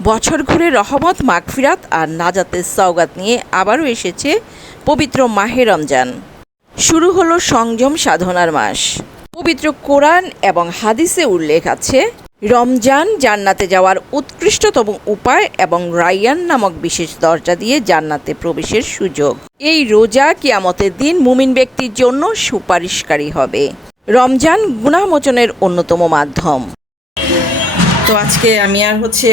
বছর ঘুরে রহমত, মাগফিরাত আর নাজাতের সওগাত নিয়ে আবারও এসেছে পবিত্র মাহে রমজান। শুরু হলো সংযম সাধনার মাস। পবিত্র কোরআন এবং হাদিসে উল্লেখ আছে, রমজান জান্নাতে যাওয়ার উৎকৃষ্টতম উপায় এবং রাইয়ান নামক বিশেষ দরজা দিয়ে জান্নাতে প্রবেশের সুযোগ। এই রোজা কিয়ামতের দিন মুমিন ব্যক্তির জন্য সুপারিশকারী হবে। রমজান গুণামোচনের অন্যতম মাধ্যম। তো আজকে আমি আর হচ্ছে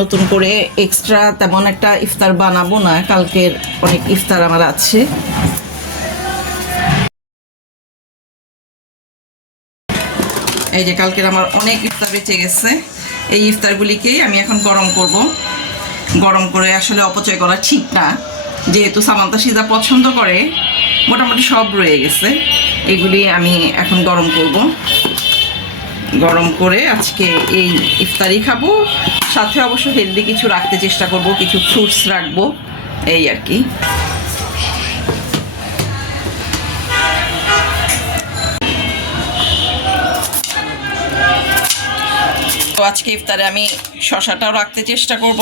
নতুন করে এক্সট্রা তেমন একটা ইফতার বানাবো না। কালকের অনেক ইফতার আমার আছে। এই যে কালকের আমার অনেক ইফতার বেঁচে গেছে। এই ইফতারগুলিকেই আমি এখন গরম করব। গরম করে আসলে অপচয় করা ঠিক না। যেহেতু সামান্তা সিজা পছন্দ করে, মোটামুটি সব রয়ে গেছে। এগুলি আমি এখন গরম করব। গরম করে আজকে এই ইফতারি খাব। সাথে অবশ্য হেলদি কিছু রাখতে চেষ্টা করব, কিছু ফ্রুটস রাখব, এই আর কি। তো আজকে ইফতারে আমি শশাটাও রাখতে চেষ্টা করব।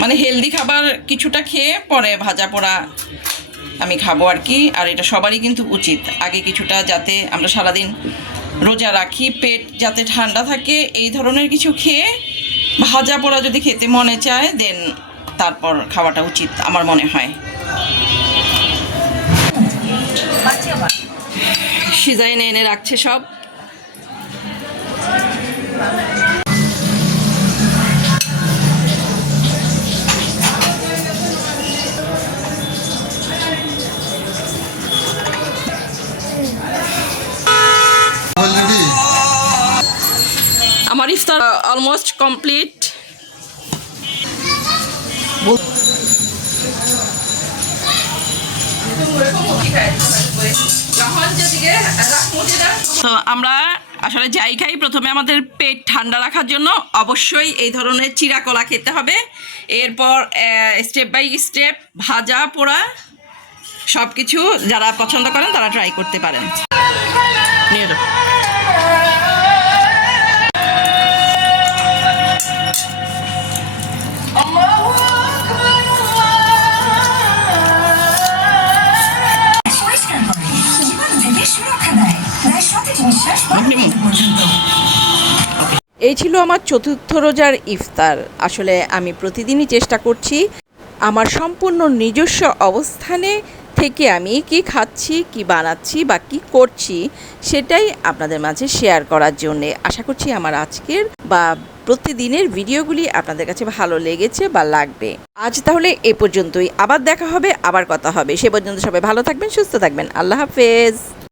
মানে হেলদি খাবার কিছুটা খেয়ে পরে ভাজা পোড়া আমি খাব আর কি, আর এটা সবারই কিন্তু উচিত। আগে কিছুটা যাতে আমরা সারাদিন রোজা রাখি, পেট যাতে ঠান্ডা থাকে, এই ধরনের কিছু খেয়ে ভাজা পোড়া যদি খেতে মনে চায়, দেন তারপর খাওয়াটা উচিত আমার মনে হয়। সিজাইনে এনে রাখছে সব। আমার অলমোস্ট কমপ্লিট তো আমরা আসলে যাই খাই, প্রথমে আমাদের পেট ঠান্ডা রাখার জন্য অবশ্যই এই ধরনের চিরা কলা খেতে হবে। এরপর স্টেপ বাই স্টেপ ভাজা, পোড়া সব কিছু যারা পছন্দ করেন তারা ট্রাই করতে পারেন। নিয়ে নিঃশ্বাস পর্যন্ত। এই ছিল আমার চতুর্থ রোজার ইফতার। আসলে আমি প্রতিদিনই চেষ্টা করছি আমার সম্পূর্ণ নিজস্ব অবস্থানে থেকে আমি কি খাচ্ছি কি বানাচ্ছি বা কি করছি সেটাই আপনাদের মাঝে শেয়ার করার জন্যে। আশা করছি আমার আজকের বা প্রতিদিনের ভিডিওগুলি আপনাদের কাছে ভালো লেগেছে বা লাগবে। আজ তাহলে এ পর্যন্তই। আবার দেখা হবে আবার কথা হবে। সে পর্যন্ত সবাই ভালো থাকবেন সুস্থ থাকবেন। আল্লাহ হাফেজ।